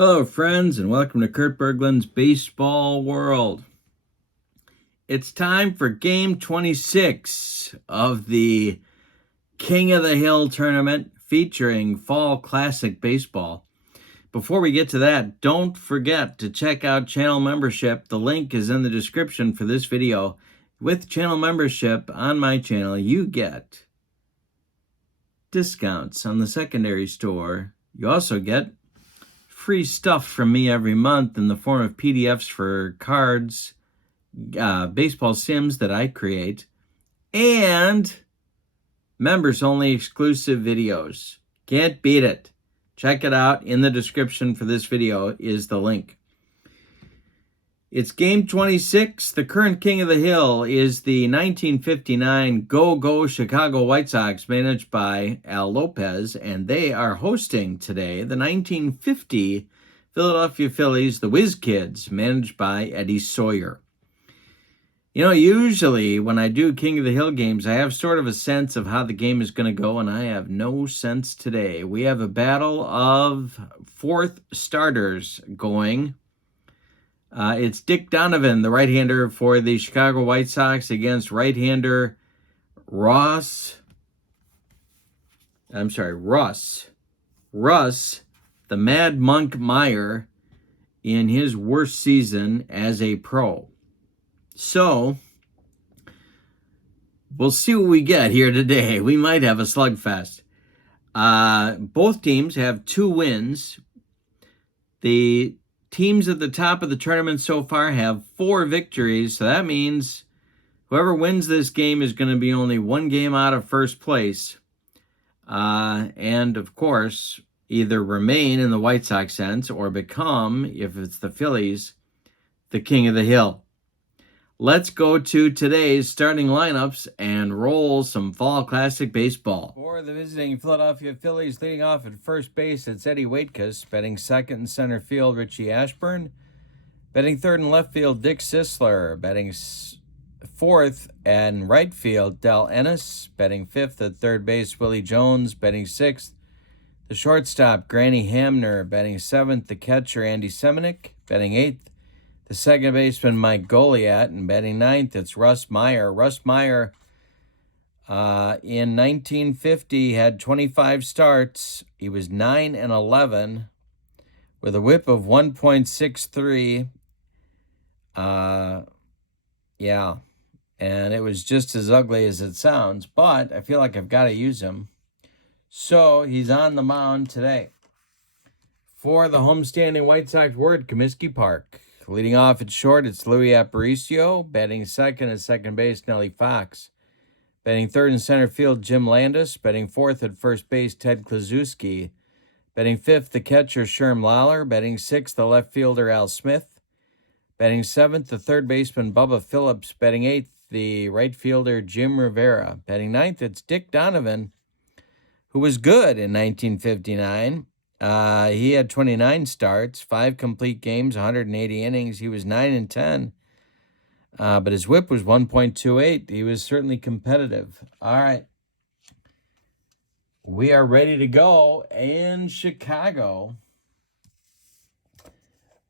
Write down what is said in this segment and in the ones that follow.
Hello, friends, and welcome to Kurt Berglund's Baseball World. It's time for Game 26 of the King of the Hill tournament featuring Fall Classic Baseball. Before we get to that, don't forget to check out channel membership. The link is in the description for this video. With channel membership on my channel, you get discounts on the secondary store. You also get free stuff from me every month in the form of PDFs for cards, baseball sims that I create, and members-only exclusive videos. Can't beat it. Check it out. In the description for this video is the link. It's Game 26. The current King of the Hill is the 1959 Go Chicago White Sox, managed by Al Lopez, and they are hosting today the 1950 Philadelphia Phillies, the Whiz Kids, managed by Eddie Sawyer. You know, usually when I do King of the Hill games, I have sort of a sense of how the game is going to go, and I have no sense today. We have a battle of fourth starters going. It's Dick Donovan, the right-hander for the Chicago White Sox, against right-hander Russ, the Mad Monk Meyer, in his worst season as a pro. So, we'll see what we get here today. We might have a slugfest. Both teams have 2 wins. The teams at the top of the tournament so far have 4 victories, so that means whoever wins this game is going to be only 1 game out of first place. And, of course, either remain in the White Sox sense or become, if it's the Phillies, the King of the Hill. Let's go to today's starting lineups and roll some Fall Classic Baseball. For the visiting Philadelphia Phillies, leading off at first base, it's Eddie Waitkus. Batting second and center field, Richie Ashburn. Batting third and left field, Dick Sisler. Batting fourth and right field, Del Ennis. Batting fifth at third base, Willie Jones. Batting sixth, the shortstop, Granny Hamner. Batting seventh, the catcher, Andy Semenick. Batting eighth, the second baseman, Mike Goliat, and batting ninth, it's Russ Meyer. Russ Meyer, in 1950, had 25 starts. He was 9-11 with a whip of 1.63. Yeah, and it was just as ugly as it sounds, but I feel like I've got to use him. So he's on the mound today. For the homestanding White Sox, we're at Comiskey Park. Leading off at short, it's Louis Aparicio. Batting second at second base, Nellie Fox. Batting third and center field, Jim Landis. Batting fourth at first base, Ted Kluszewski. Batting fifth, the catcher, Sherm Lawler. Batting sixth, the left fielder, Al Smith. Batting seventh, the third baseman, Bubba Phillips. Batting eighth, the right fielder, Jim Rivera. Batting ninth, it's Dick Donovan, who was good in 1959. He had 29 starts, 5 complete games, 180 innings. He was 9-10, but his whip was 1.28. He was certainly competitive. All right. We are ready to go in Chicago.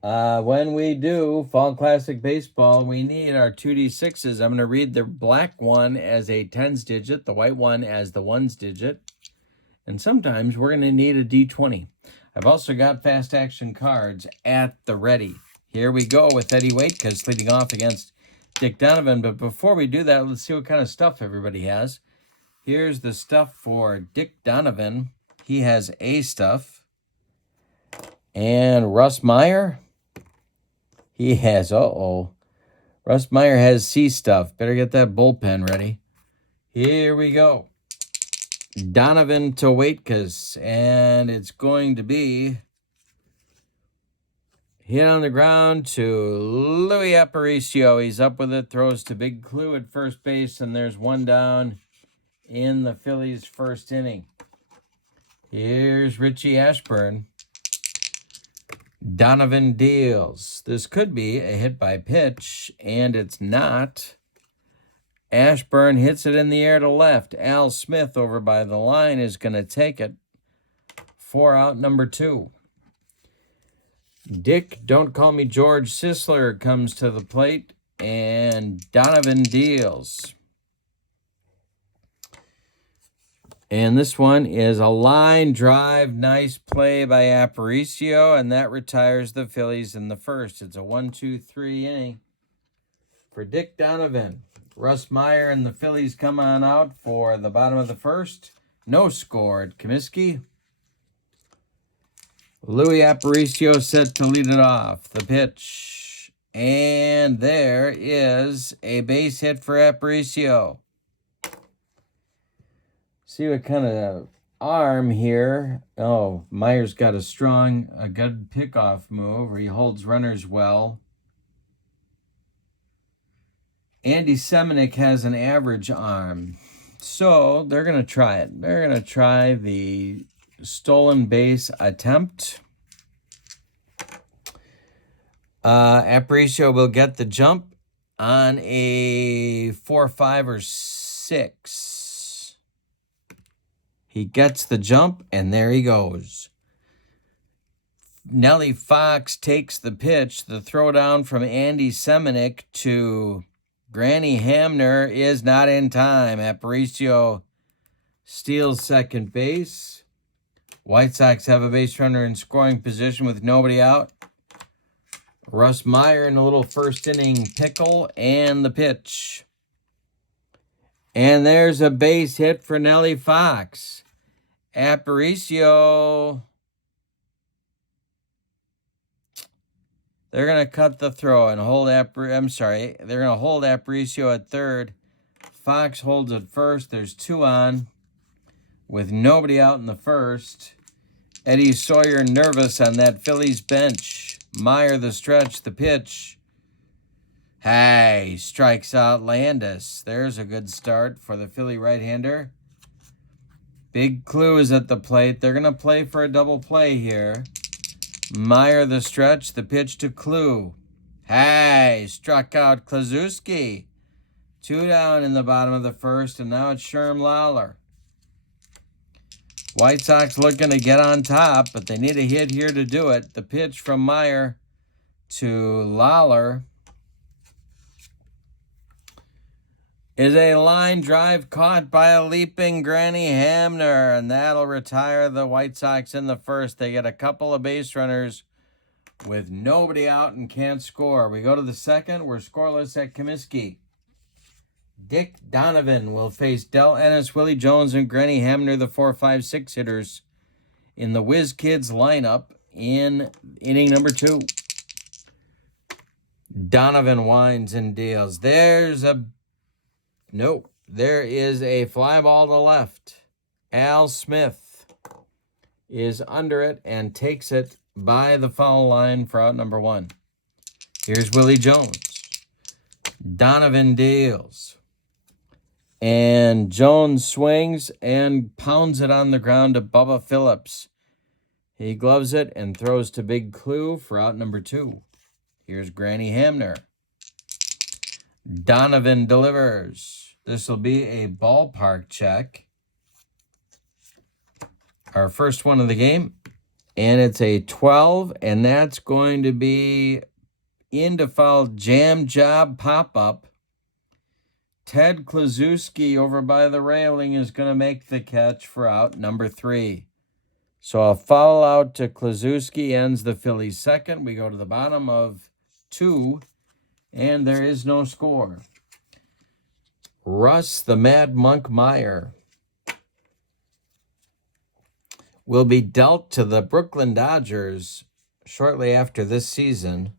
When we do Fall Classic Baseball, we need our 2D6s. I'm going to read the black one as a tens digit, the white one as the ones digit. And sometimes we're going to need a D20. I've also got fast action cards at the ready. Here we go with Eddie Waitkus leading off against Dick Donovan. But before we do that, let's see what kind of stuff everybody has. Here's the stuff for Dick Donovan. He has A stuff. And Russ Meyer, he has, Russ Meyer has C stuff. Better get that bullpen ready. Here we go. Donovan to Waitkus, and it's going to be hit on the ground to Louis Aparicio. He's up with it, throws to Big Clue at first base, and there's one down in the Phillies' first inning. Here's Richie Ashburn. Donovan deals. This could be a hit by pitch, and it's not. Ashburn hits it in the air to left. Al Smith over by the line is going to take it for out number 2. Dick, Don't Call Me George Sisler comes to the plate, and Donovan deals. And this one is a line drive, nice play by Aparicio, and that retires the Phillies in the first. It's a 1-2-3 inning for Dick Donovan. Russ Meyer and the Phillies come on out for the bottom of the first. No score at Comiskey. Louis Aparicio set to lead it off. The pitch. And there is a base hit for Aparicio. See what kind of arm here. Oh, Meyer's got a good pickoff move where he holds runners well. Andy Semenick has an average arm. So they're going to try it. They're going to try the stolen base attempt. Aparicio will get the jump on a 4, 5, or 6. He gets the jump, and there he goes. Nellie Fox takes the pitch. The throwdown from Andy Semenick to Granny Hamner is not in time. Aparicio steals second base. White Sox have a base runner in scoring position with nobody out. Russ Meyer in a little first inning pickle, and the pitch. And there's a base hit for Nellie Fox. Aparicio. They're going to cut the throw and hold they're going to hold Aparicio at third. Fox holds at first. There's 2 on with nobody out in the first. Eddie Sawyer nervous on that Phillies bench. Meyer the stretch, the pitch. Hey, strikes out Landis. There's a good start for the Philly right-hander. Big Clue is at the plate. They're going to play for a double play here. Meyer the stretch, the pitch to Clue. Hey, struck out Klazuski. 2 down in the bottom of the first, and now it's Sherm Lawler. White Sox looking to get on top, but they need a hit here to do it. The pitch from Meyer to Lawler is a line drive caught by a leaping Granny Hamner, and that'll retire the White Sox in the first. They get a couple of base runners with nobody out and can't score. We go to the second. We're scoreless at Comiskey. Dick Donovan will face Del Ennis, Willie Jones, and Granny Hamner, the 4, 5, 6 hitters in the Whiz Kids lineup in inning number 2. Donovan winds and deals. There is a fly ball to left. Al Smith is under it and takes it by the foul line for out number 1. Here's Willie Jones. Donovan deals. And Jones swings and pounds it on the ground to Bubba Phillips. He gloves it and throws to Big Clue for out number 2. Here's Granny Hamner. Donovan delivers. This will be a ballpark check. Our first one of the game. And it's a 12, and that's going to be into foul jam job pop-up. Ted Klazuski over by the railing is going to make the catch for out number 3. So a foul out to Klazuski ends the Phillies' second. We go to the bottom of 2, and there is no score. Russ, the Mad Monk Meyer, will be dealt to the Brooklyn Dodgers shortly after this season.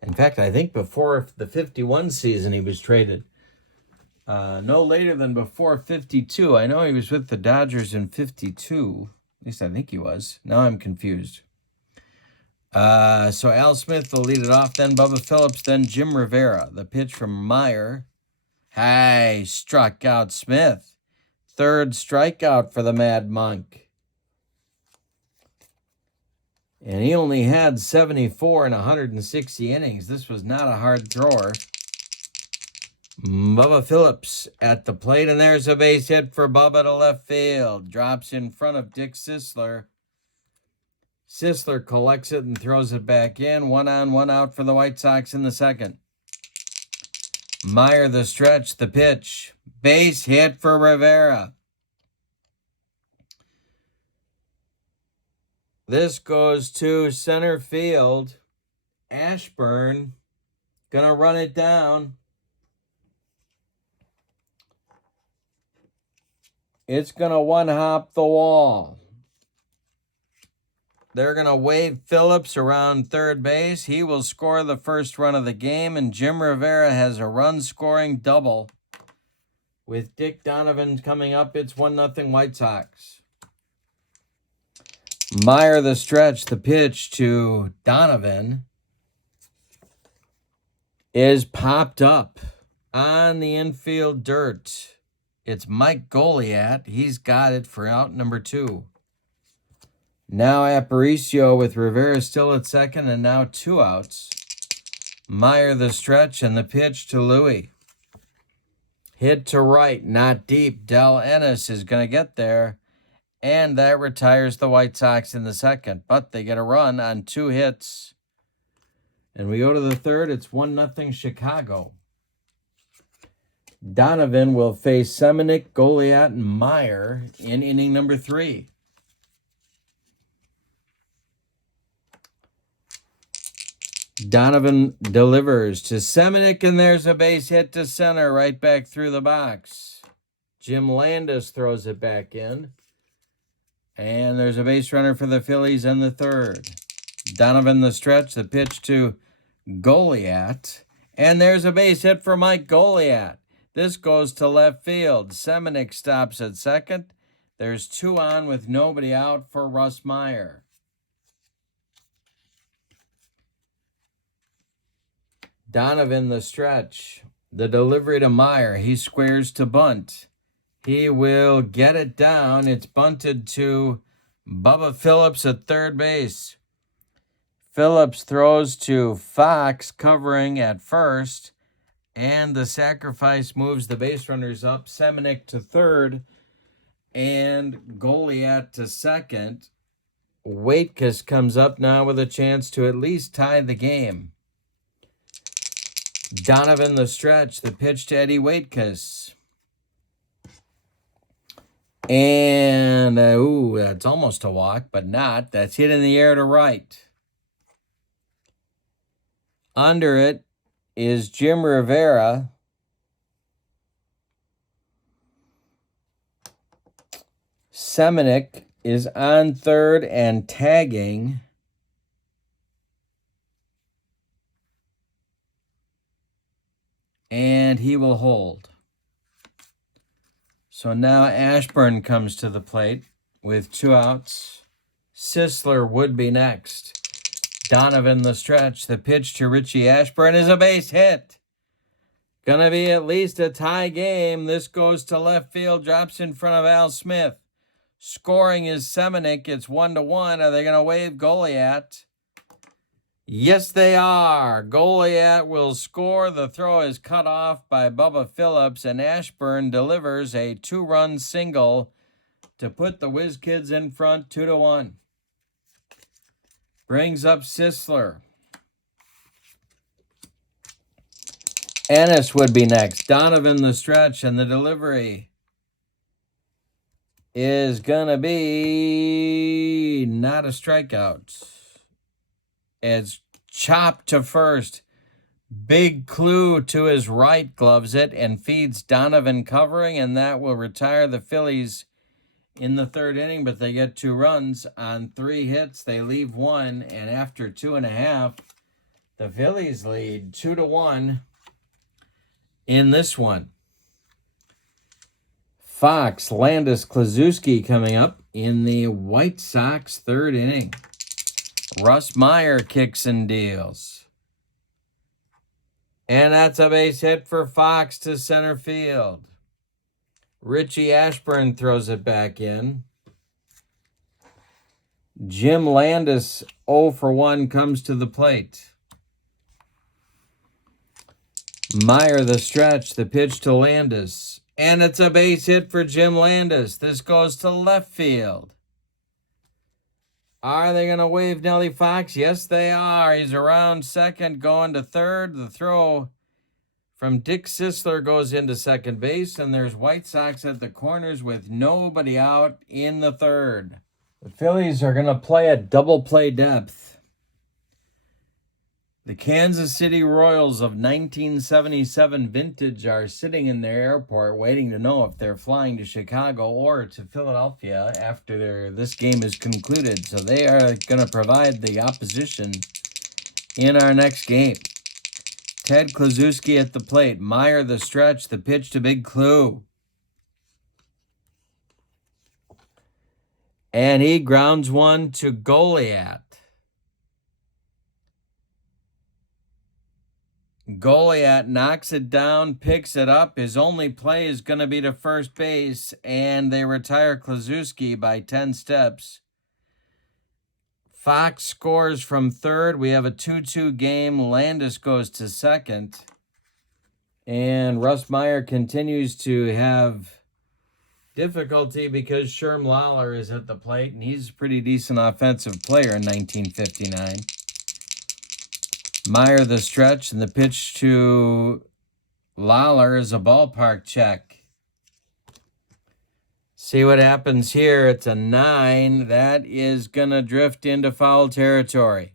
In fact, I think before the 51 season he was traded. No later than before 52. I know he was with the Dodgers in 52. At least I think he was. Now I'm confused. So Al Smith will lead it off, then Bubba Phillips, then Jim Rivera. The pitch from Meyer. Hey, struck out Smith. Third strikeout for the Mad Monk. And he only had 74 in 160 innings. This was not a hard thrower. Bubba Phillips at the plate, and there's a base hit for Bubba to left field. Drops in front of Dick Sisler. Sisler collects it and throws it back in. 1 on, 1 out for the White Sox in the second. Meyer the stretch, the pitch. Base hit for Rivera. This goes to center field. Ashburn gonna run it down. It's gonna one-hop the wall. They're gonna wave Phillips around third base. He will score the first run of the game, and Jim Rivera has a run-scoring double. With Dick Donovan coming up, it's 1-0 White Sox. Meyer the stretch, the pitch to Donovan is popped up on the infield dirt. It's Mike Goliat. He's got it for out number 2. Now Aparicio with Rivera still at second, and now 2 outs. Meyer the stretch and the pitch to Louie. Hit to right, not deep. Del Ennis is going to get there, and that retires the White Sox in the second. But they get a run on 2 hits. And we go to the third. It's 1-0 Chicago. Donovan will face Semenic, Goliat, and Meyer in inning number 3. Donovan delivers to Semenic, and there's a base hit to center right back through the box. Jim Landis throws it back in. And there's a base runner for the Phillies in the third. Donovan the stretch, the pitch to Goliat. And there's a base hit for Mike Goliat. This goes to left field. Semenic stops at second. There's 2 on with nobody out for Russ Meyer. Donovan the stretch. The delivery to Meyer. He squares to bunt. He will get it down. It's bunted to Bubba Phillips at third base. Phillips throws to Fox covering at first. And the sacrifice moves the base runners up. Semenic to third. And Goliat to second. Waitkus comes up now with a chance to at least tie the game. Donovan the stretch, the pitch to Eddie Waitkus. And, that's almost a walk, but not. That's hit in the air to right. Under it is Jim Rivera. Semenic is on third and tagging. And he will hold. So now Ashburn comes to the plate with 2 outs. Sisler would be next. Donovan the stretch. The pitch to Richie Ashburn is a base hit. Gonna be at least a tie game. This goes to left field, drops in front of Al Smith. Scoring is Semenic. It's 1-1. Are they gonna wave Goliat? Yes, they are. Goliat will score. The throw is cut off by Bubba Phillips, and Ashburn delivers a 2-run single to put the Whiz Kids in front 2-1. Brings up Sisler. Ennis would be next. Donovan the stretch, and the delivery is going to be not a strikeout. It's chopped to first. Big Clue to his right gloves it and feeds Donovan covering, and that will retire the Phillies in the third inning, but they get 2 runs on 3 hits. They leave 1, and after 2.5, the Phillies lead 2-1 in this one. Fox, Landis, Klaczewski coming up in the White Sox third inning. Russ Meyer kicks and deals. And that's a base hit for Fox to center field. Richie Ashburn throws it back in. Jim Landis, 0 for 1, comes to the plate. Meyer the stretch, the pitch to Landis. And it's a base hit for Jim Landis. This goes to left field. Are they going to wave Nellie Fox? Yes, they are. He's around second, going to third. The throw from Dick Sisler goes into second base, and there's White Sox at the corners with nobody out in the third. The Phillies are going to play at double play depth. The Kansas City Royals of 1977 vintage are sitting in their airport waiting to know if they're flying to Chicago or to Philadelphia after this game is concluded. So they are going to provide the opposition in our next game. Ted Kluszewski at the plate. Meyer the stretch. The pitch to Big Clue. And he grounds one to Goliath. Goliath knocks it down, picks it up. His only play is going to be to first base, and they retire Kluszewski by 10 steps. Fox scores from third. We have a 2-2 game. Landis goes to second. And Russ Meyer continues to have difficulty because Sherm Lawler is at the plate, and he's a pretty decent offensive player in 1959. Meyer the stretch, and the pitch to Lawler is a ballpark check. See what happens here. It's a 9. That is going to drift into foul territory.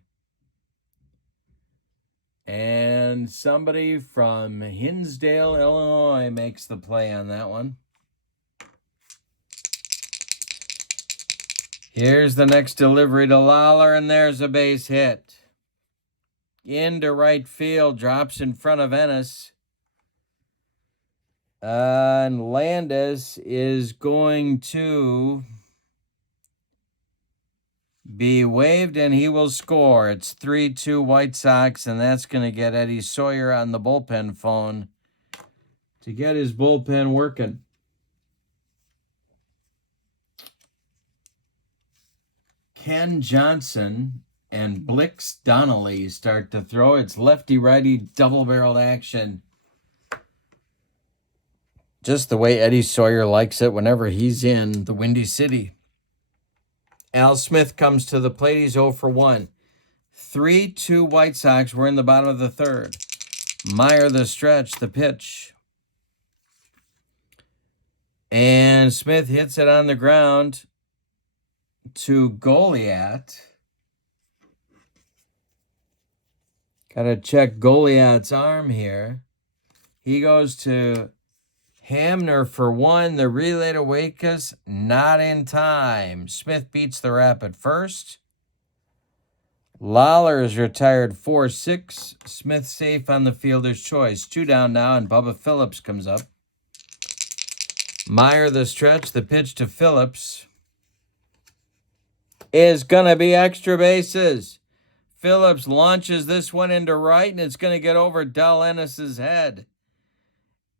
And somebody from Hinsdale, Illinois makes the play on that one. Here's the next delivery to Lawler, and there's a base hit. Into right field, drops in front of Ennis. And Landis is going to be waved, and he will score. It's 3-2 White Sox, and that's going to get Eddie Sawyer on the bullpen phone to get his bullpen working. Ken Johnson and Blix Donnelly start to throw. It's lefty-righty double-barreled action. Just the way Eddie Sawyer likes it whenever he's in the Windy City. Al Smith comes to the plate. He's 0 for 1. 3-2 White Sox. We're in the bottom of the third. Meyer the stretch, the pitch. And Smith hits it on the ground to Goliath. Got to check Goliath's arm here. He goes to Hamner for 1. The relay to Wakus, not in time. Smith beats the rap at first. Lawler is retired 4-6. Smith safe on the fielder's choice. 2 down now, and Bubba Phillips comes up. Meyer the stretch. The pitch to Phillips is going to be extra bases. Phillips launches this one into right, and it's going to get over Del Ennis's head.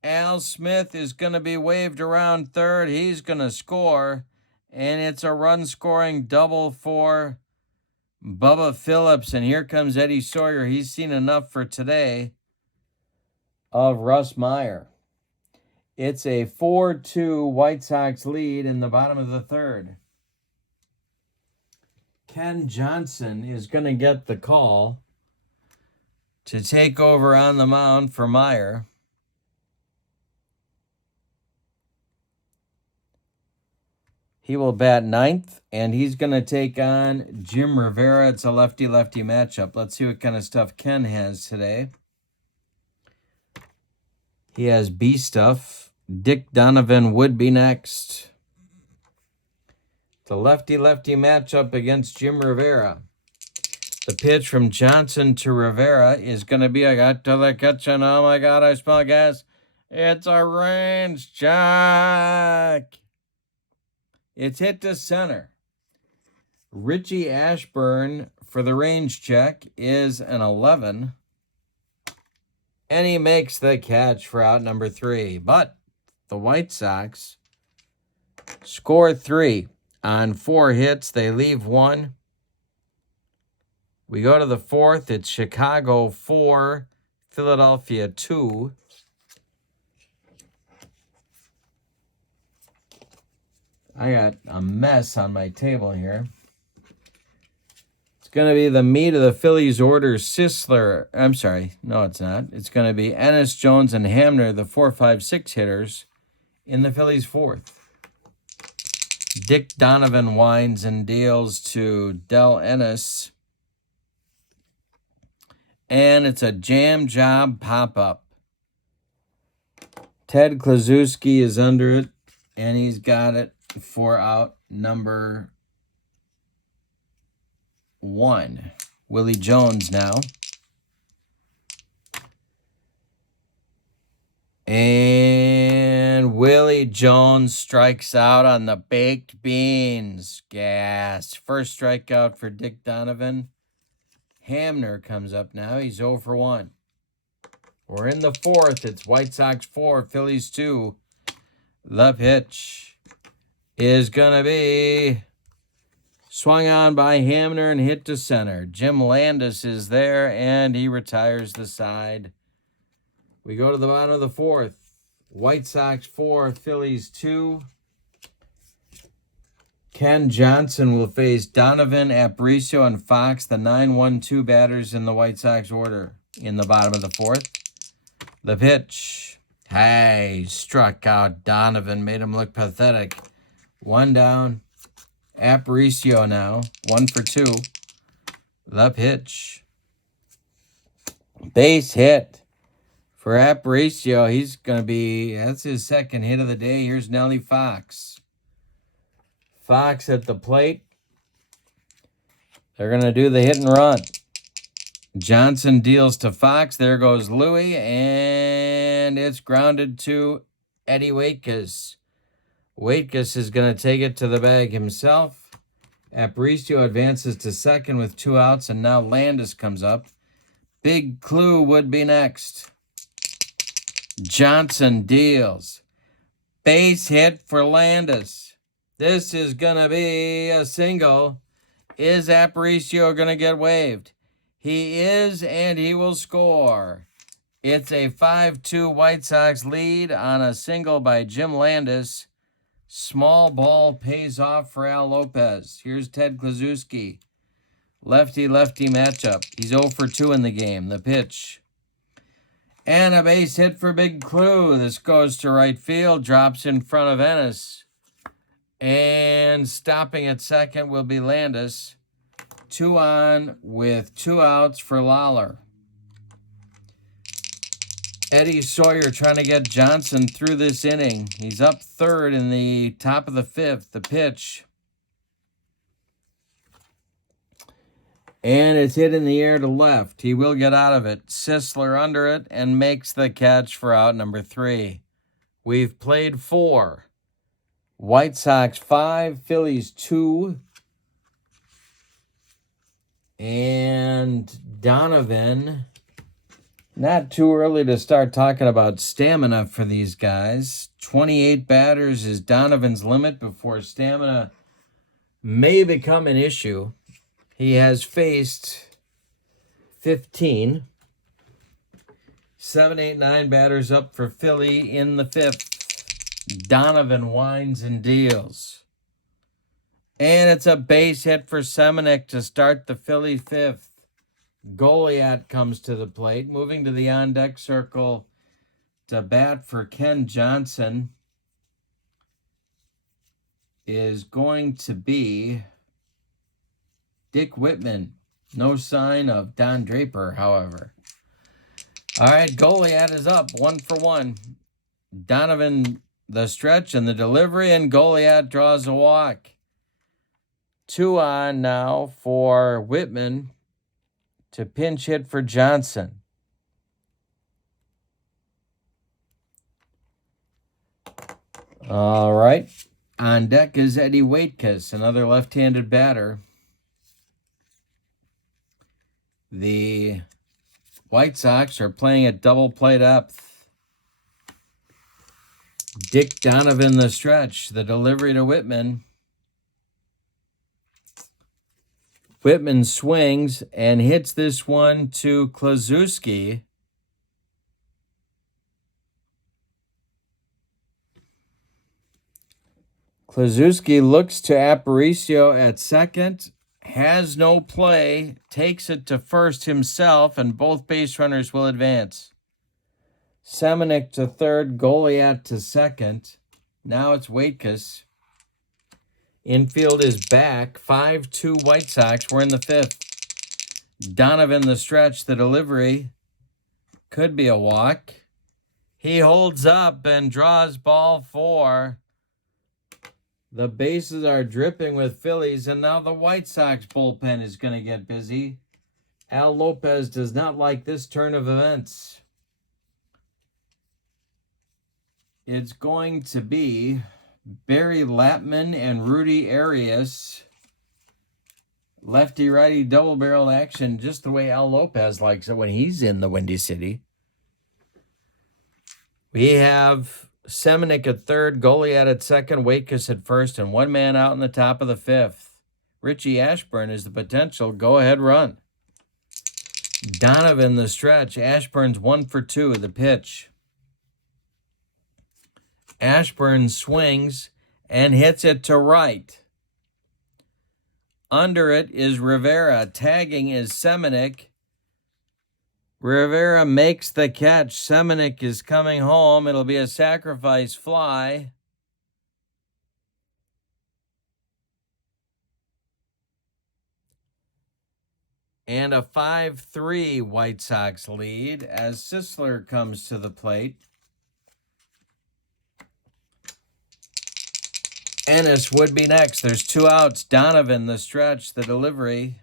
Al Smith is going to be waved around third. He's going to score, and it's a run-scoring double for Bubba Phillips. And here comes Eddie Sawyer. He's seen enough for today of Russ Meyer. It's a 4-2 White Sox lead in the bottom of the third. Ken Johnson is going to get the call to take over on the mound for Meyer. He will bat 9th, and he's going to take on Jim Rivera. It's a lefty-lefty matchup. Let's see what kind of stuff Ken has today. He has B stuff. Dick Donovan would be next. The lefty-lefty matchup against Jim Rivera. The pitch from Johnson to Rivera is going to be, I got to the kitchen, oh my God, I smell gas. It's a range check. It's hit to center. Richie Ashburn for the range check is an 11. And he makes the catch for out number 3. But the White Sox score 3. On 4 hits, they leave 1. We go to the 4th. It's Chicago 4, Philadelphia 2. I got a mess on my table here. It's going to be the meat of the Phillies order, Sisler. I'm sorry. No, it's not. It's going to be Ennis, Jones, and Hamner, the 4, 5, 6 hitters in the Phillies' fourth. Dick Donovan winds and deals to Del Ennis. And it's a jam job pop-up. Ted Kluszewski is under it, and he's got it for out number 1. Willie Jones now. And Willie Jones strikes out on the baked beans. Gas. First strikeout for Dick Donovan. Hamner comes up now. He's 0 for 1. We're in the fourth. It's White Sox 4, Phillies 2. The pitch is going to be swung on by Hamner and hit to center. Jim Landis is there, and he retires the side. We go to the bottom of the fourth. White Sox 4, Phillies 2. Ken Johnson will face Donovan, Aparicio, and Fox, the 9-1-2 batters in the White Sox order in the bottom of the fourth. The pitch. Hey, struck out Donovan, made him look pathetic. 1 down. Aparicio now, 1 for 2. The pitch. Base hit for Aparicio. He's going to be, that's his second hit of the day. Here's Nellie Fox. Fox at the plate. They're going to do the hit and run. Johnson deals to Fox. There goes Louie, and it's grounded to Eddie Waitkus. Waitkus is going to take it to the bag himself. Aparicio advances to second with 2 outs, and now Landis comes up. Big Clue would be next. Johnson deals. Base hit for Landis. This is going to be a single. Is Aparicio going to get waived? He is, and he will score. It's a 5-2 White Sox lead on a single by Jim Landis. Small ball pays off for Al Lopez. Here's Ted Kluszewski. Lefty-lefty matchup. He's 0 for 2 in the game. The pitch. And a base hit for Big Clue. This goes to right field. Drops in front of Ennis. And stopping at second will be Landis. 2 on with 2 outs for Lawler. Eddie Sawyer trying to get Johnson through this inning. He's up third in the top of the fifth. The pitch. And it's hit in the air to left. He will get out of it. Sisler under it and makes the catch for out number 3. We've played 4. White Sox 5, Phillies 2. And Donovan, not too early to start talking about stamina for these guys. 28 batters is Donovan's limit before stamina may become an issue. He has faced 15. 7, 8, 9 batters up for Philly in the 5th. Donovan winds and deals. And it's a base hit for Semenuk to start the Philly 5th. Goliat comes to the plate, moving to the on-deck circle to bat for Ken Johnson is going to be Dick Whitman. No sign of Don Draper, however. All right, Goliat is up, 1 for 1. Donovan, the stretch and the delivery, and Goliat draws a walk. 2 on now for Whitman to pinch hit for Johnson. All right. On deck is Eddie Waitkus, another left-handed batter. The White Sox are playing at double play depth. Dick Donovan the stretch, the delivery to Whitman. Whitman swings and hits this one to Kluszewski. Kluszewski looks to Aparicio at second. has no play, takes it to first himself, and both base runners will advance. Semenuk to third, Goliath to second. Now it's Waitkus. Infield is back. 5-2 White Sox. We're in the fifth. Donovan the stretch, the delivery. Could be a walk. He holds up and draws ball 4. The bases are dripping with Phillies, and now the White Sox bullpen is going to get busy. Al Lopez does not like this turn of events. It's going to be Barry Lapman and Rudy Arias. Lefty-righty double-barrel action, just the way Al Lopez likes it when he's in the Windy City. We have Semenuk at third, Goliath at second, Waitkus at first, and one man out in the top of the fifth. Richie Ashburn is the potential go-ahead run. Donovan the stretch. Ashburn's 1 for 2 of the pitch. Ashburn swings and hits it to right. Under it is Rivera. Tagging is Semenuk. Rivera makes the catch. Semenuk is coming home. It'll be a sacrifice fly. And a 5-3 White Sox lead as Sisler comes to the plate. Ennis would be next. There's 2 outs. Donovan the stretch, the delivery.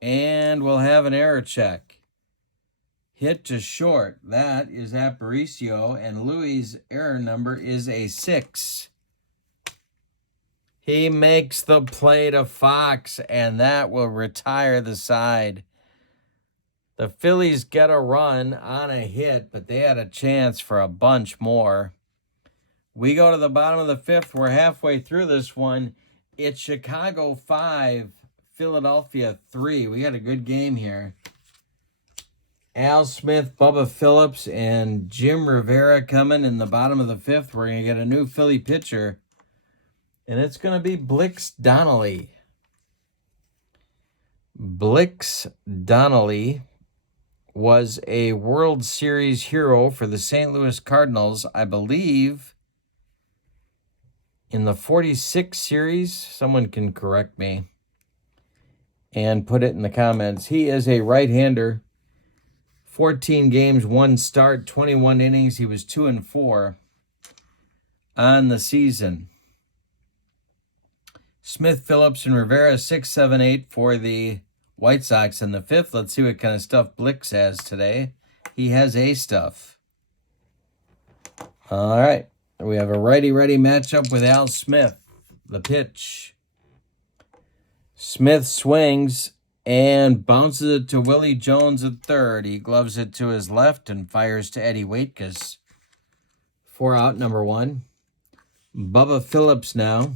And we'll have an error check. Hit to short. That is Aparicio, and Louis' error number is a 6. He makes the play to Fox, and that will retire the side. The Phillies get a run on a hit, but they had a chance for a bunch more. We go to the bottom of the fifth. We're halfway through this one. It's Chicago 5, Philadelphia 3. We had a good game here. Al Smith, Bubba Phillips, and Jim Rivera coming in the bottom of the fifth. We're going to get a new Philly pitcher, and it's going to be Blix Donnelly. Blix Donnelly was a World Series hero for the St. Louis Cardinals, I believe, in the 46 series. Someone can correct me and put it in the comments. He is a right-hander. 14 games, 1 start, 21 innings. He was 2-4 on the season. Smith, Phillips, and Rivera, 6, 7, 8 for the White Sox in the fifth. Let's see what kind of stuff Blix has today. He has A stuff. All right. We have a righty-righty matchup with Al Smith. The pitch. Smith swings and bounces it to Willie Jones at third. He gloves it to his left and fires to Eddie Waitkus. 4 out, number 1. Bubba Phillips now.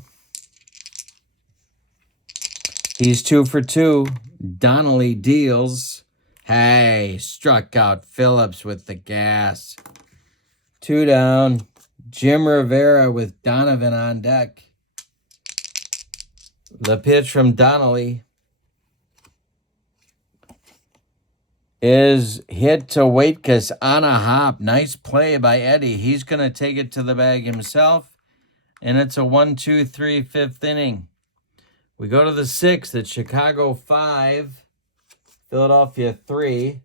He's 2 for 2. Donnelly deals. Hey, struck out Phillips with the gas. 2 down. Jim Rivera with Donovan on deck. The pitch from Donnelly is hit to Waitkus on a hop. Nice play by Eddie. He's going to take it to the bag himself, and it's a 1-2-3 fifth inning. We go to the sixth. It's Chicago 5, Philadelphia 3.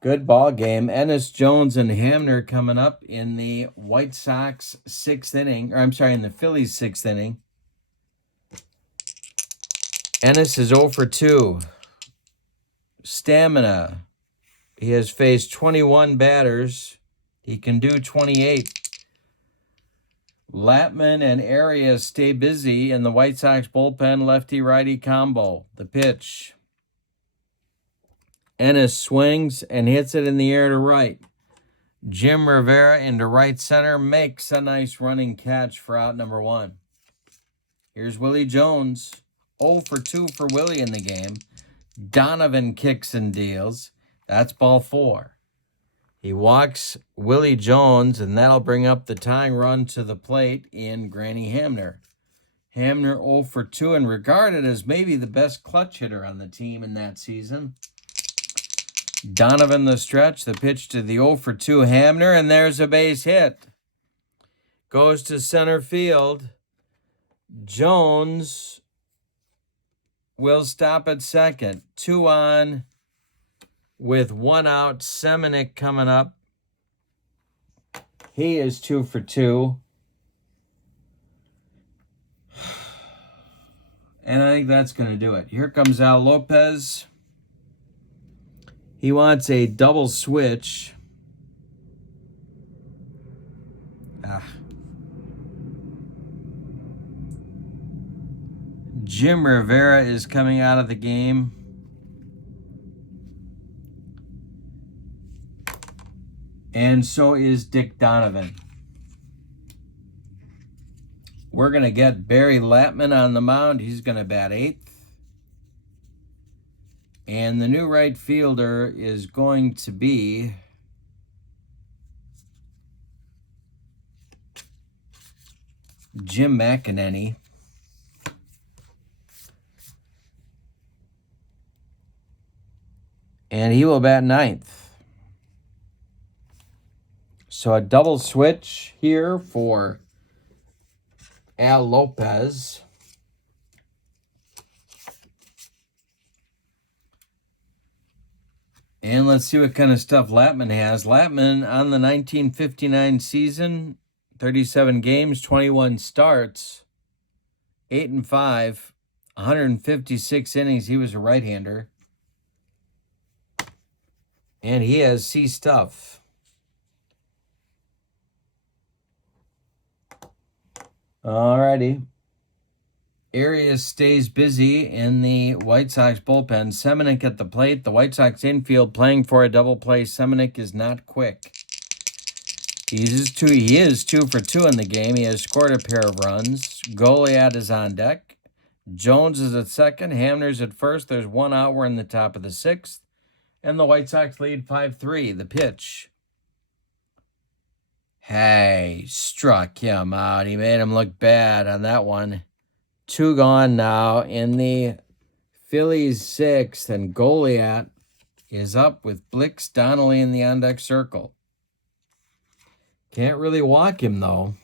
Good ball game. Ennis, Jones, and Hamner coming up in the White Sox 6th inning. Or I'm sorry, in the Phillies 6th inning. Ennis is 0 for 2. Stamina. He has faced 21 batters. He can do 28. Lapman and Arias stay busy in the White Sox bullpen lefty-righty combo. The pitch. Ennis swings and hits it in the air to right. Jim Rivera into right center makes a nice running catch for out number 1. Here's Willie Jones. 0 for 2 for Willie in the game. Donovan kicks and deals. That's ball 4. He walks Willie Jones, and that'll bring up the tying run to the plate in Granny Hamner. Hamner 0 for 2 and regarded as maybe the best clutch hitter on the team in that season. Donovan the stretch, the pitch to the 0 for 2 Hamner, and there's a base hit. Goes to center field. Jones will stop at second. 2 on with 1 out. Semenuk coming up. He is 2 for 2. And I think that's going to do it. Here comes Al Lopez. He wants a double switch. Jim Rivera is coming out of the game. And so is Dick Donovan. We're going to get Barry Latman on the mound. He's going to bat 8th. And the new right fielder is going to be Jim McEnany. And he will bat 9th. So a double switch here for Al Lopez. And let's see what kind of stuff Latman has. Latman on the 1959 season, 37 games, 21 starts, 8-5, 156 innings. He was a right-hander. And he has C stuff. Alrighty. Arias stays busy in the White Sox bullpen. Semenuk at the plate. The White Sox infield playing for a double play. Semenuk is not quick. He is 2 for 2 in the game. He has scored a pair of runs. Goliat is on deck. Jones is at second. Hamner's at first. There's 1 out. We're in the top of the 6th. And the White Sox lead 5-3. The pitch. Hey, struck him out. He made him look bad on that one. 2 gone now in the Phillies 6th, and Goliat is up with Blix Donnelly in the on-deck circle. Can't really walk him, though.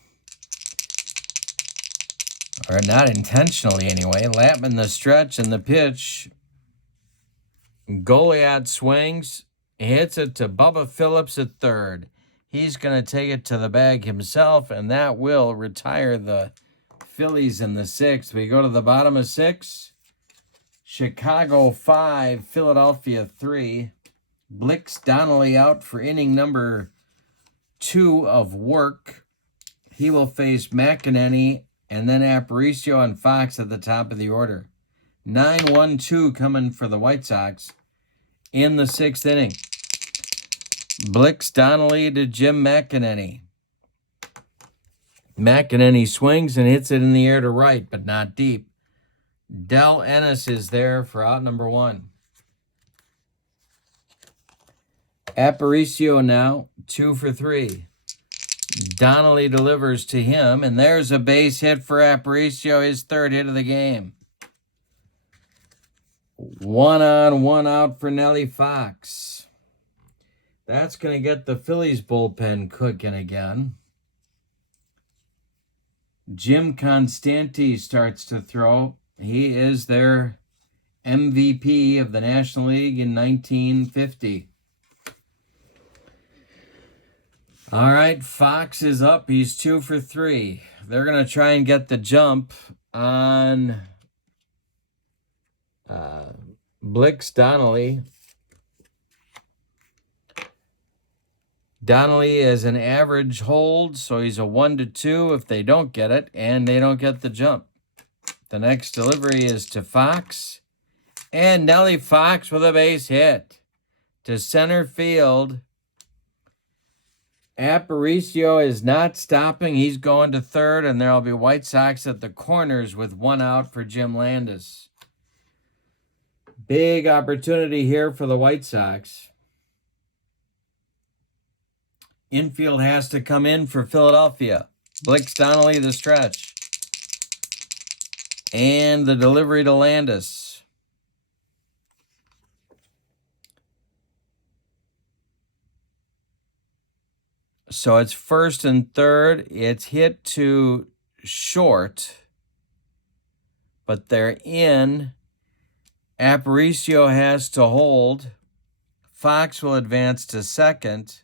Or not intentionally, anyway. Latman the stretch and the pitch. Goliat swings, hits it to Bubba Phillips at third. He's going to take it to the bag himself, and that will retire the Phillies in the 6th. We go to the bottom of 6. Chicago 5, Philadelphia 3. Blix Donnelly out for inning number 2 of work. He will face McEnany and then Aparicio and Fox at the top of the order. 9-1-2 coming for the White Sox in the 6th inning. Blix Donnelly to Jim McEnany. McEnany swings and hits it in the air to right, but not deep. Del Ennis is there for out number 1. Aparicio now, 2 for 3. Donnelly delivers to him, and there's a base hit for Aparicio, his 3rd hit of the game. 1 on, 1 out for Nellie Fox. That's going to get the Phillies bullpen cooking again. Jim Constanti starts to throw. He is their MVP of the National League in 1950. All right, Fox is up. He's 2 for 3. They're going to try and get the jump on Blix Donnelly. Donnelly is an average hold, so he's a 1-2 if they don't get it, and they don't get the jump. The next delivery is to Fox, and Nellie Fox with a base hit to center field. Aparicio is not stopping. He's going to third, and there will be White Sox at the corners with 1 out for Jim Landis. Big opportunity here for the White Sox. Infield has to come in for Philadelphia. Blix Donnelly the stretch. And the delivery to Landis. So it's first and third. It's hit to short, but they're in. Aparicio has to hold. Fox will advance to second.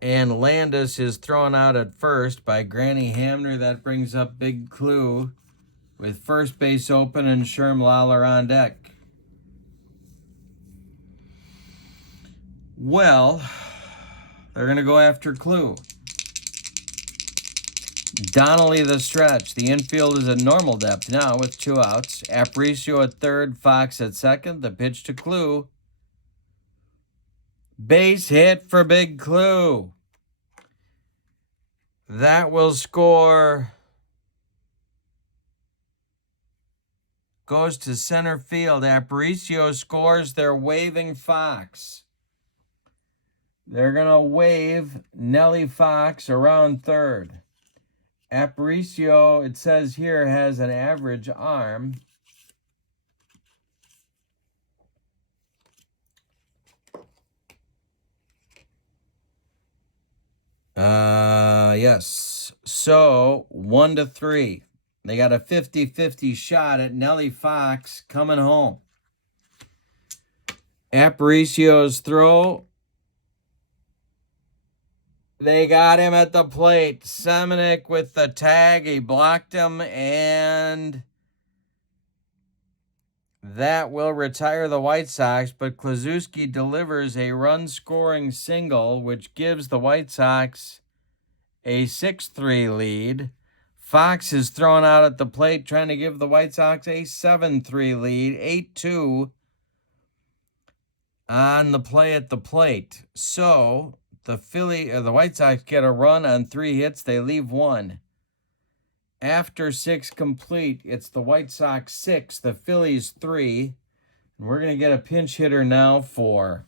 And Landis is thrown out at first by Granny Hamner. That brings up Big Clue with first base open and Sherm Lawler on deck. Well, they're going to go after Clue. Donnelly the stretch. The infield is at normal depth now with 2 outs. Aparicio at third, Fox at second. The pitch to Clue. Base hit for Big Clue. That will score. Goes to center field. Aparicio scores. They're waving Fox. They're going to wave Nellie Fox around third. Aparicio, it says here, has an average arm. Yes. So, 1-3. They got a 50-50 shot at Nellie Fox coming home. Aparicio's throw. They got him at the plate. Semenuk with the tag. He blocked him, and that will retire the White Sox. But Kluszewski delivers a run-scoring single, which gives the White Sox a 6-3 lead. Fox is thrown out at the plate, trying to give the White Sox a 7-3 lead. 8-2 on the play at the plate. So the White Sox get a run on 3 hits. They leave 1. After 6 complete, it's the White Sox 6, the Phillies 3. And we're going to get a pinch hitter now for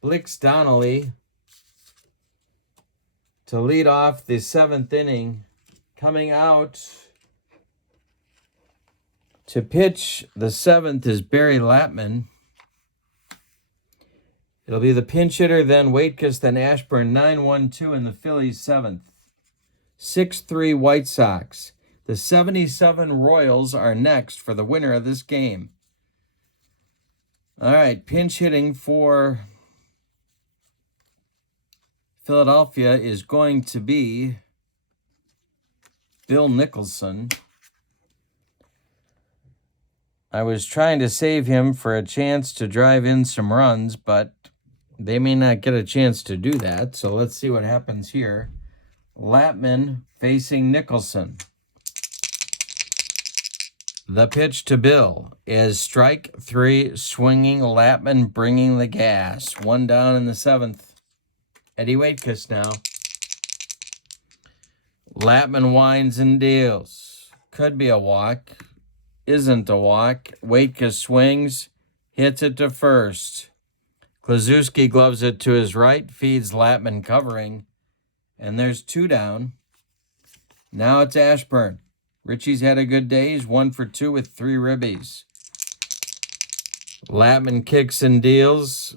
Blix Donnelly to lead off the 7th inning. Coming out to pitch the 7th is Barry Lapman. It'll be the pinch hitter, then Waitkus, then Ashburn. 9-1-2 in the Phillies 7th. 6-3 White Sox. The 77 Royals are next for the winner of this game. All right, pinch hitting for Philadelphia is going to be Bill Nicholson. I was trying to save him for a chance to drive in some runs, but they may not get a chance to do that. So let's see what happens here. Lapman facing Nicholson. The pitch to Bill is strike 3, swinging. Lapman bringing the gas. 1 down in the 7th. Eddie Waitkus now. Lapman winds and deals. Could be a walk. Isn't a walk. Waitkus swings. Hits it to first. Kluszewski gloves it to his right. Feeds Lapman covering. And there's 2 down. Now it's Ashburn. Richie's had a good day. He's 1 for 2 with 3 ribbies. Lapman kicks and deals.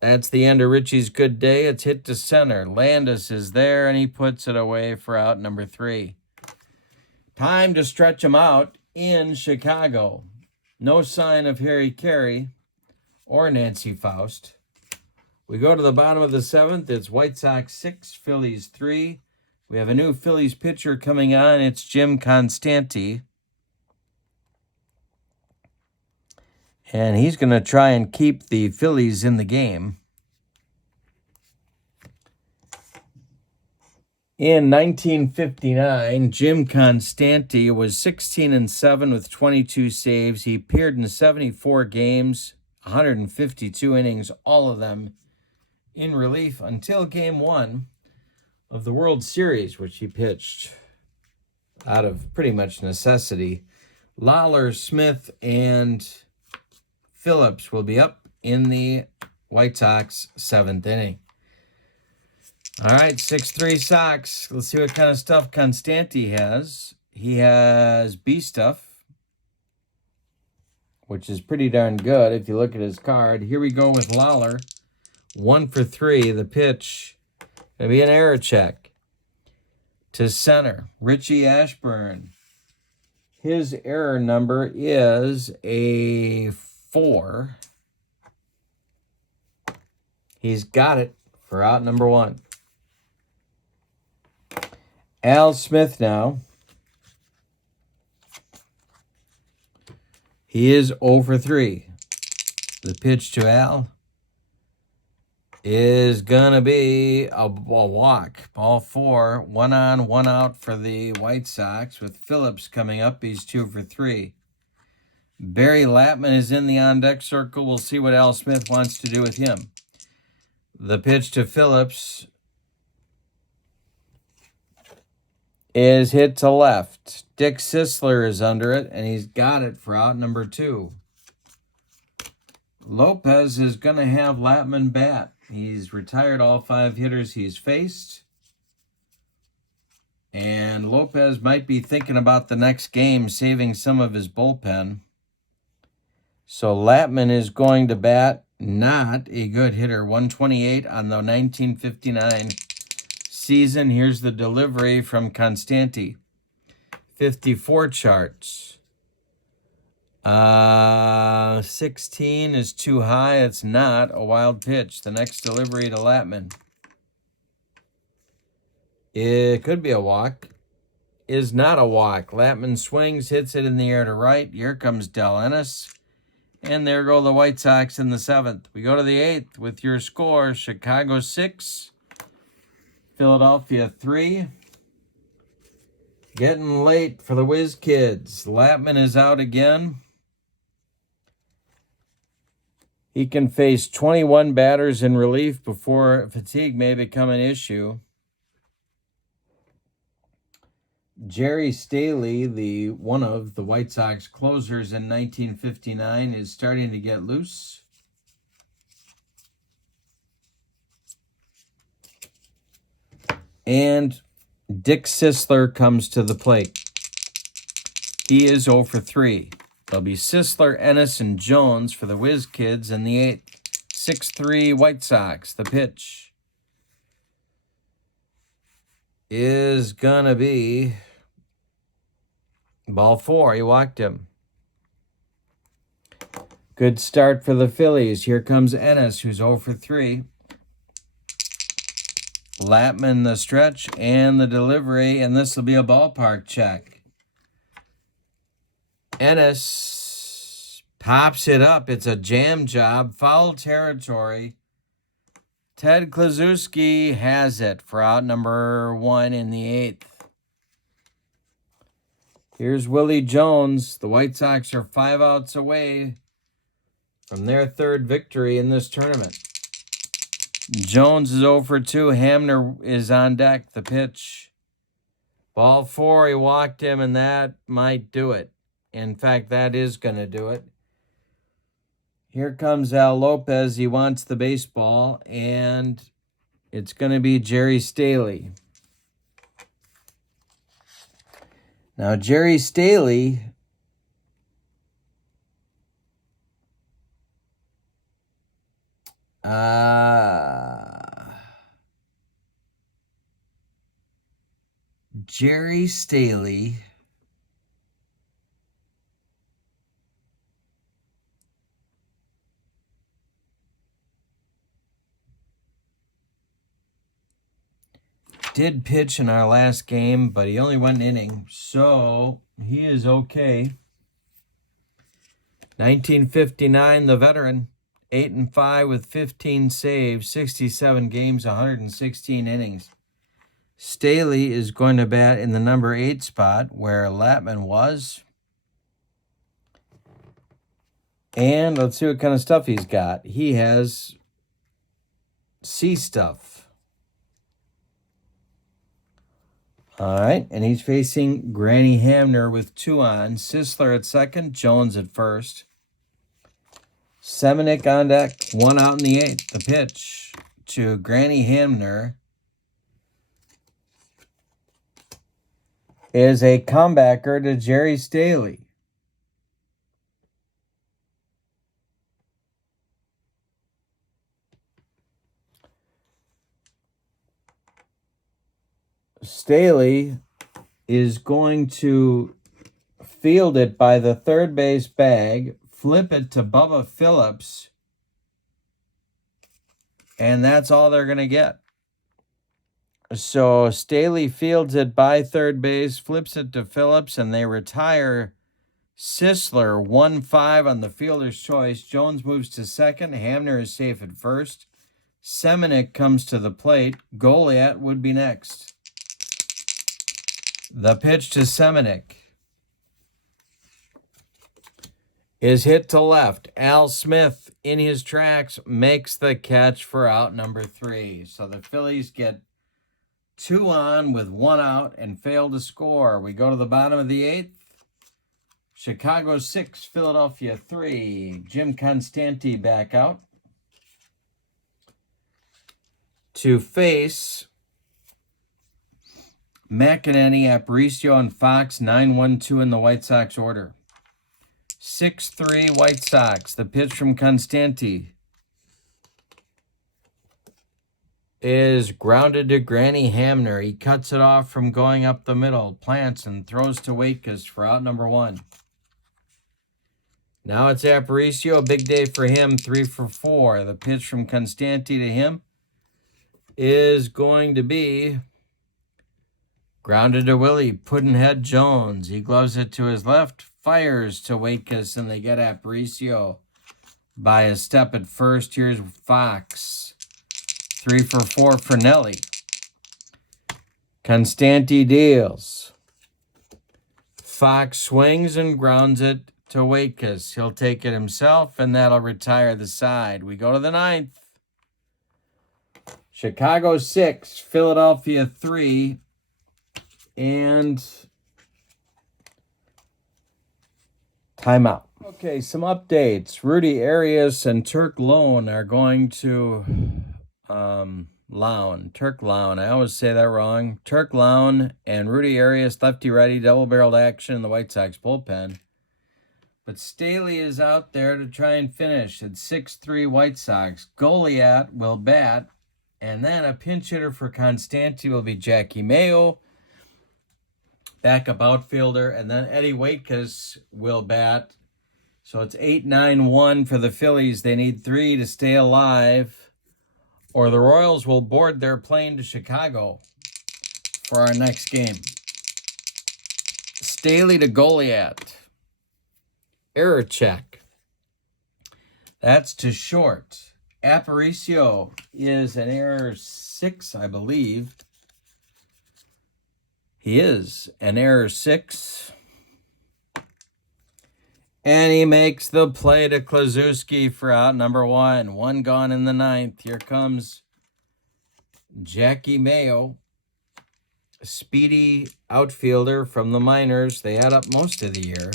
That's the end of Richie's good day. It's hit to center. Landis is there, and he puts it away for out number 3. Time to stretch him out in Chicago. No sign of Harry Carey or Nancy Faust. We go to the bottom of the 7th. It's White Sox 6, Phillies 3. We have a new Phillies pitcher coming on. It's Jim Constanti. And he's going to try and keep the Phillies in the game. In 1959, Jim Constanti was 16-7 with 22 saves. He appeared in 74 games, 152 innings, all of them in relief until Game 1 of the World Series, which he pitched out of pretty much necessity. Lawler, Smith, and Phillips will be up in the White Sox 7th inning. All right, 6-3 Sox. Let's see what kind of stuff Constanti has. He has B stuff. which is pretty darn good if you look at his card. Here we go with Lawler. 1 for 3. The pitch. Going to be an error check. To center, Richie Ashburn. His error number is a 4. He's got it for out number 1. Al Smith now. He is 0 for 3. The pitch to Al is going to be a walk. Ball 4, 1 on, 1 out for the White Sox with Phillips coming up. He's 2 for 3. Barry Latman is in the on-deck circle. We'll see what Al Smith wants to do with him. The pitch to Phillips is hit to left. Dick Sisler is under it, and he's got it for out number 2. Lopez is going to have Latman bat. He's retired all 5 hitters he's faced. And Lopez might be thinking about the next game, saving some of his bullpen. So Latman is going to bat. Not a good hitter. 128 on the 1959 season. Here's the delivery from Constanti. 54 charts. 16 is too high. It's not a wild pitch. The next delivery to Latman. It could be a walk. Is not a walk. Latman swings, hits it in the air to right. Here comes Del Ennis. And there go the White Sox in the 7th. We go to the 8th with your score. Chicago 6. Philadelphia 3. Getting late for the Whiz Kids. Latman is out again. He can face 21 batters in relief before fatigue may become an issue. Jerry Staley, one of the White Sox closers in 1959, is starting to get loose. And Dick Sisler comes to the plate. He is 0 for 3. There'll be Sisler, Ennis, and Jones for the Whiz Kids in the 8th. 6-3 White Sox. The pitch is gonna be ball 4. He walked him. Good start for the Phillies. Here comes Ennis, who's 0 for 3. Latman the stretch and the delivery, and this will be a ballpark check. Ennis pops it up. It's a jam job. Foul territory. Ted Kluszewski has it for out number 1 in the 8th. Here's Willie Jones. The White Sox are 5 outs away from their 3rd victory in this tournament. Jones is 0 for 2. Hamner is on deck. The pitch. Ball 4. He walked him, and that might do it. In fact, that is going to do it. Here comes Al Lopez. He wants the baseball, and it's going to be Jerry Staley. Now, Jerry Staley did pitch in our last game, but he only went an inning, so he is okay. 1959, the veteran, 8-5 with 15 saves, 67 games, 116 innings. Staley is going to bat in the number 8 spot where Latman was. And let's see what kind of stuff he's got. He has C stuff. All right, and he's facing Granny Hamner with 2 on. Sisler at second, Jones at first. Semenick on deck, 1 out in the 8th. The pitch to Granny Hamner is a comebacker to Jerry Staley. Staley is going to field it by the third base bag, flip it to Bubba Phillips, and that's all they're going to get. So Staley fields it by third base, flips it to Phillips, and they retire Sisler 1-5 on the fielder's choice. Jones moves to second. Hamner is safe at first. Semenick comes to the plate. Goliat would be next. The pitch to Semenick is hit to left. Al Smith, in his tracks, makes the catch for out number 3. So the Phillies get 2 on with 1 out and fail to score. We go to the bottom of the 8th. Chicago 6, Philadelphia 3. Jim Constanti back out to face McEnany, Aparicio, and Fox. 9-1-2 in the White Sox order. 6-3 White Sox. The pitch from Constanti is grounded to Granny Hamner. He cuts it off from going up the middle, plants, and throws to Waitkus for out number 1. Now it's Aparicio. A big day for him, 3 for 4. The pitch from Constanti to him is going to be grounded to Willie Puddinhead Jones. He gloves it to his left, fires to Waitkus, and they get Aparicio by a step at first. Here's Fox. 3 for 4 for Nelly. Constanti deals. Fox swings and grounds it to Waitkus. He'll take it himself, and that'll retire the side. We go to the 9th. Chicago 6, Philadelphia 3, and timeout. Okay, some updates. Rudy Arias and Turk Lown are going to Turk Lown. I always say that wrong. Turk Lown and Rudy Arias, lefty-righty, double-barreled action in the White Sox bullpen. But Staley is out there to try and finish at 6-3 White Sox. Goliat will bat, and then a pinch hitter for Constanti will be Jackie Mayo, backup outfielder, and then Eddie Waitkus will bat. So it's 8-9-1 for the Phillies. They need 3 to stay alive, or the Royals will board their plane to Chicago for our next game. Staley to Goliat. Error check. That's to short. Aparicio is an error 6, I believe. He is an error 6. And he makes the play to Klaczewski for out number 1. 1 gone in the 9th. Here comes Jackie Mayo, a speedy outfielder from the minors. They add up most of the year.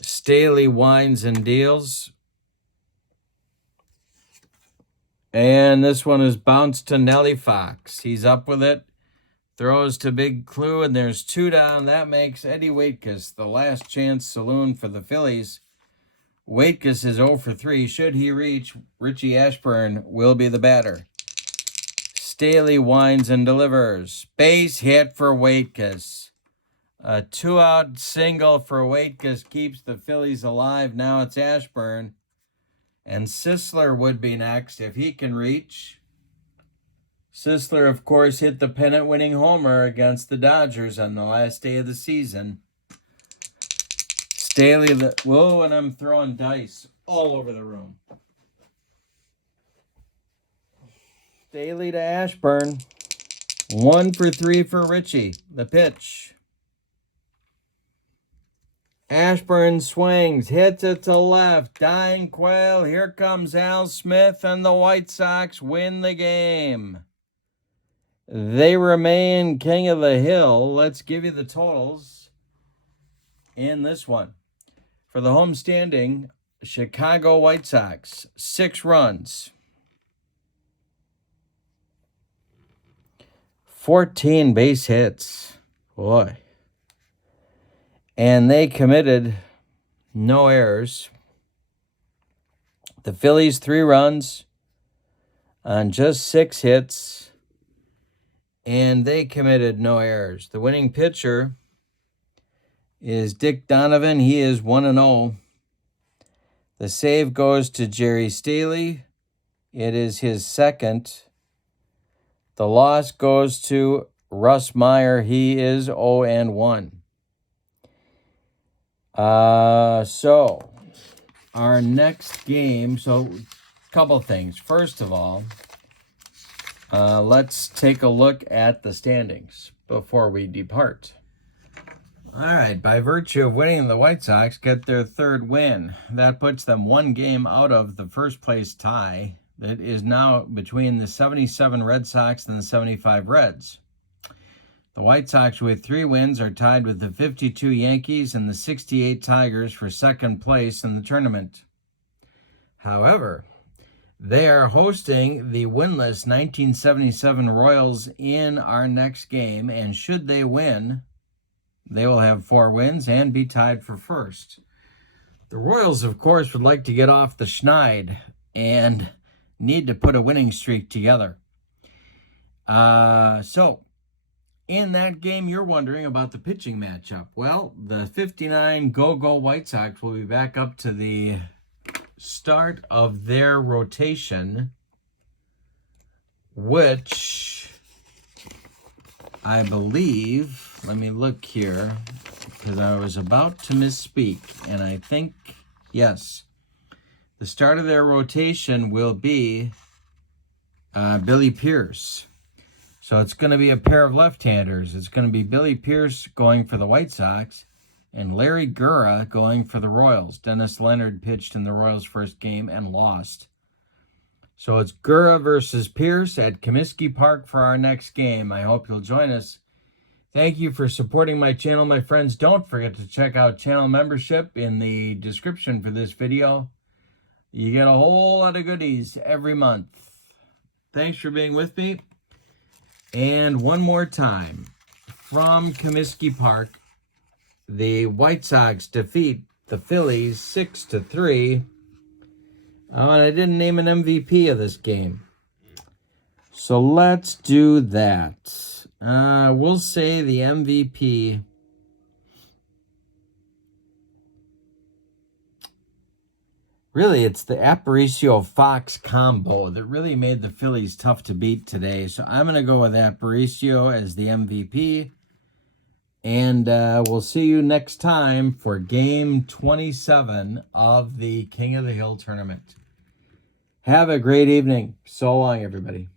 Staley winds and deals. And this one is bounced to Nelly Fox. He's up with it. Throws to Big Clue, and there's 2 down. That makes Eddie Waitkus the last chance saloon for the Phillies. Waitkus is 0 for 3. Should he reach, Richie Ashburn will be the batter. Staley winds and delivers. Base hit for Waitkus. A 2-out single for Waitkus keeps the Phillies alive. Now it's Ashburn. And Sisler would be next if he can reach. Sisler, of course, hit the pennant-winning homer against the Dodgers on the last day of the season. Staley, whoa, and I'm throwing dice all over the room. Staley to Ashburn. 1 for 3 for Richie. The pitch. Ashburn swings, hits it to left. Dying Quail. Here comes Al Smith, and the White Sox win the game. They remain king of the hill. Let's give you the totals in this one. For the home standing, Chicago White Sox, 6 runs. 14 base hits. Boy. And they committed no errors. The Phillies, 3 runs on just 6 hits. and they committed no errors. The winning pitcher is Dick Donovan. He is 1-0. The save goes to Jerry Staley. It is his second. The loss goes to Russ Meyer. He is 0-1. So our next game, a couple things. First of all, let's take a look at the standings before we depart. All right, by virtue of winning, the White Sox get their third win. That puts them one game out of the first place tie that is now between the 77 Red Sox and the 75 Reds. The White Sox with 3 wins are tied with the 52 Yankees and the 68 Tigers for second place in the tournament. However, they are hosting the winless 1977 Royals in our next game, and should they win, they will have 4 wins and be tied for first. The Royals, of course, would like to get off the schneid and need to put a winning streak together. So, in that game, you're wondering about the pitching matchup. Well, the 59 Go-Go White Sox will be back up to the start of their rotation, which I believe, let me look here, because I was about to misspeak, and I think, yes, the start of their rotation will be Billy Pierce. So it's going to be a pair of left-handers. It's going to be Billy Pierce going for the White Sox and Larry Gura going for the Royals. Dennis Leonard pitched in the Royals' first game and lost. So it's Gura versus Pierce at Comiskey Park for our next game. I hope you'll join us. Thank you for supporting my channel, my friends. Don't forget to check out channel membership in the description for this video. You get a whole lot of goodies every month. Thanks for being with me. And one more time, from Comiskey Park, the White Sox defeat the Phillies 6-3. Oh, and I didn't name an MVP of this game. So let's do that. We'll say the MVP. Really, it's the Aparicio-Fox combo that really made the Phillies tough to beat today. So I'm going to go with Aparicio as the MVP. And we'll see you next time for Game 27 of the King of the Hill tournament. Have a great evening. So long, everybody.